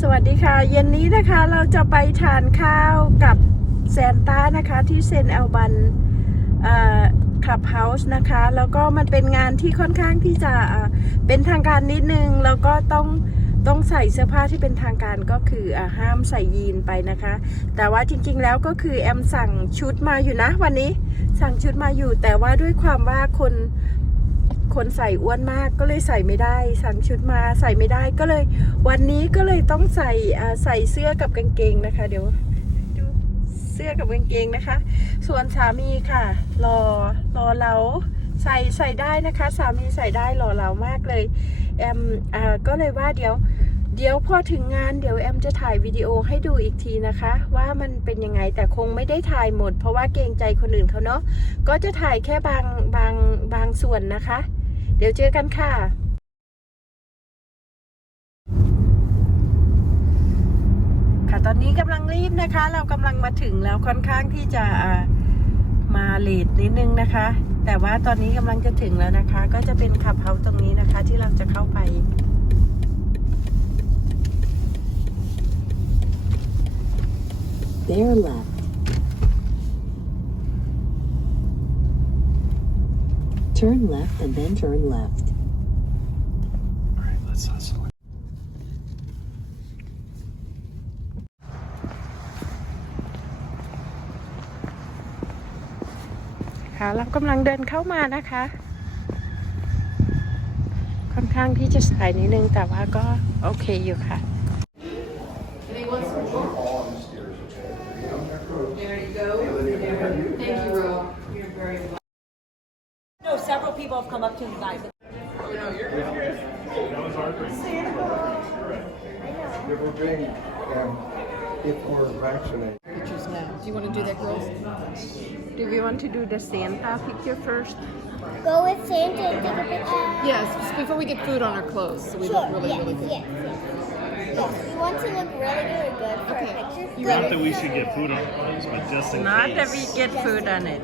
สวัสดีค่ะ เย็นนี้นะคะเราจะไปทานข้าวกับแซนต้านะคะที่เซนแอลบันคลับเฮาส์นะคะ แล้วก็มันเป็นงานที่ค่อนข้างที่จะเป็นทางการนิดนึง แล้วก็ต้องต้องใส่เสื้อผ้าที่เป็นทางการก็คืออห้ามใส่ยีนไปนะคะ แต่ว่าจริงๆแล้วก็คือแอมสั่งชุดมาอยู่นะวันนี้สั่งชุดมาอยู่แต่ว่าด้วยความว่าคน คนใส่อ้วนมากก็เลยใส่ไม่ได้สั่งชุดมาใส่ไม่ได้ก็เลย วันนี้ก็เลยต้องใส่ใส่เสื้อกับกางเกงนะคะ เดี๋ยวดูเสื้อกับกางเกงนะคะ ส่วนสามีค่ะ รอรอเราใส่ใส่ได้นะคะ สามีใส่ได้รอเรามากเลยแอมอ่าก็เลยว่าเดี๋ยว เดี๋ยวพอถึงงานเดี๋ยวแอมจะถ่ายวิดีโอให้ดูอีกทีนะคะ ว่ามันเป็นยังไงแต่คงไม่ได้ถ่ายหมด เพราะว่าเกรงใจคนอื่นเขาเนาะก็จะถ่ายแค่บางบางบางส่วนนะคะ เดี๋ยวเจอกันค่ะ ค่ะตอนนี้กำลังรีบนะคะ เรากำลังมาถึงแล้วค่อนข้างที่จะมาเลทนิดนึงนะคะ แต่ว่าตอนนี้กำลังจะถึงแล้วนะคะ ก็จะเป็นขับเฮาตรงนี้นะคะ ที่เราจะเข้าไป Bear left. Turn left and then turn left. Alright, let's hustle. ค่ะเรากำลังเดินเข้ามานะคะ ค่อนข้างที่จะสายนิดนึงแต่ว่าก็โอเคอยู่ค่ะ come up to me, guys. If we're being, um, if we're vaccinated. pictures now. Do you want to do that, girls? Do we want to do the Santa picture first? Go with Santa and take a picture. Yes, before we get food on our clothes, so we Sure. look really, yes, really good. yes, yes. Yes, we want to look really, really good for Okay. a picture. You Good. Not that we should get food on the clothes, but just in Not case. that we get food on it.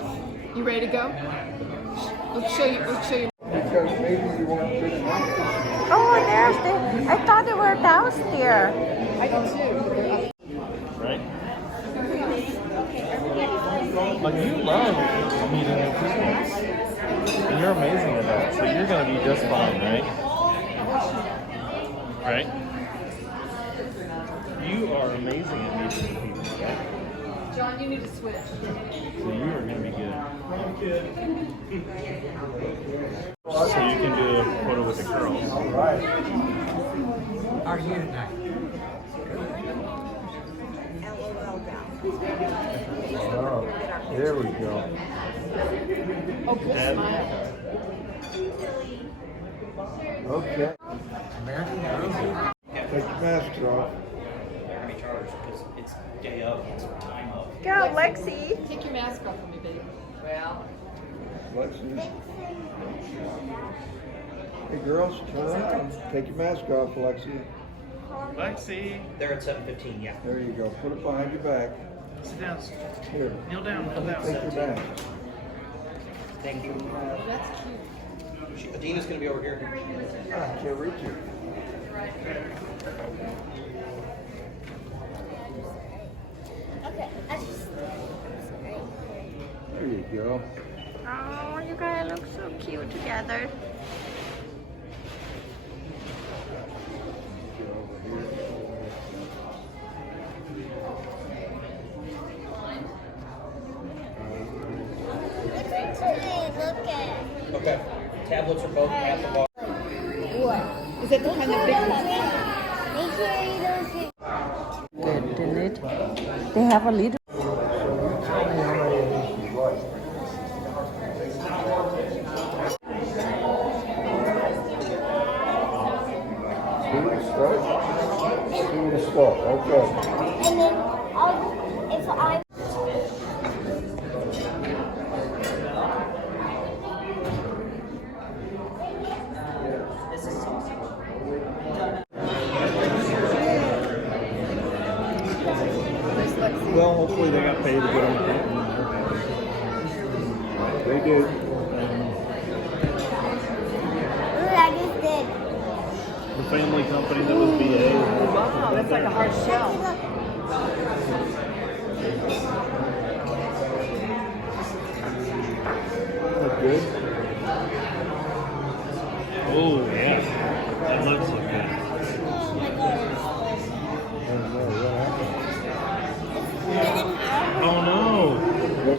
You ready to go? Let's show you. Let's show you. Because maybe you weren't good enough. Oh, there's the. I thought they were downstairs. I do too. but they're. Right? But you love meeting new people. And you're amazing at that. So you're going to be just fine, right? Right? You are amazing at meeting new people, right? John, you need to switch. So you are going to be good. So you can do a photo with the girls. All right. Are you tonight? Oh, there we go. Oh, good And- smile. Okay. Take your mask off. Go, Lexi. Take your mask off for me, baby. Well. Lexi. Hey, girls, turn around. Take your mask off, Lexi. Lexi, They're at seven fifteen, yeah. There you go. Put it behind your back. sit down. Here. Kneel down, kneel down. Take your mask. Thank you. Oh, that's cute. She- Adina's gonna be over here. I can't reach you. Okay, I just. There you go. Oh, you guys look so cute together. Get over here. Look at today, look at. Okay. Tablets are both at the bar. What? Is that the kind of big one? Make sure you don't see. Good. They have a little. Tell me how many of these you like. Student stuff? Student stuff, okay. And then I'll, if I. Nice Lexi. Well, hopefully they got paid to get on the They did. Look, I just did. Look family company that was BA. Wow, that's like a hard shell. Look good. Oh yeah, that looks so good. Oh my god, Oh no!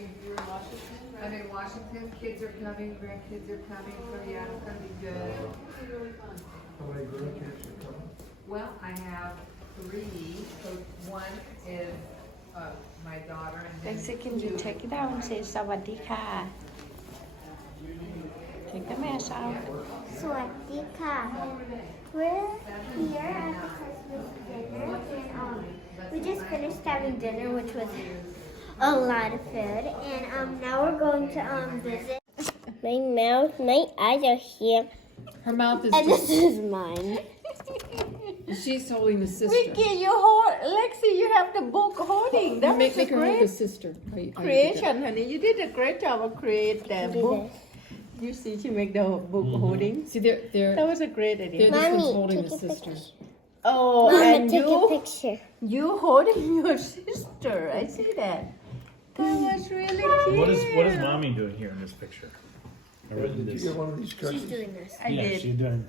I'm in Washington, kids are coming, grandkids are coming, so yeah, it's gonna be good. How many grandkids are coming? Well, I have three, so one is, uh, my daughter and then. Lexi, can you two- take it down? Say สวัสดีค่ะ Take the mask out. Swatika. We're here at the Christmas dinner and um we just finished having dinner which was a lot of food and um now we're going to um visit my mouth, my eyes are here Her mouth is and just, this is mine. she's holding the sister. Vicky, you hold, Lexi, you have the book holding. That Make, was a make her hold the great sister. I- I did that. creation, honey. You did a great job of create the book. this. You see, she make the book holding. See, they're, they're, That was a great they're, idea. this one's Mommy, holding the take a sister. picture. Oh, Mama, and take a you, picture. you holding your sister. I see that. That was really cute. What is what is mommy doing here in this picture? I really Did you this. get one of these cookies? She's doing this. I yeah, did. she's doing.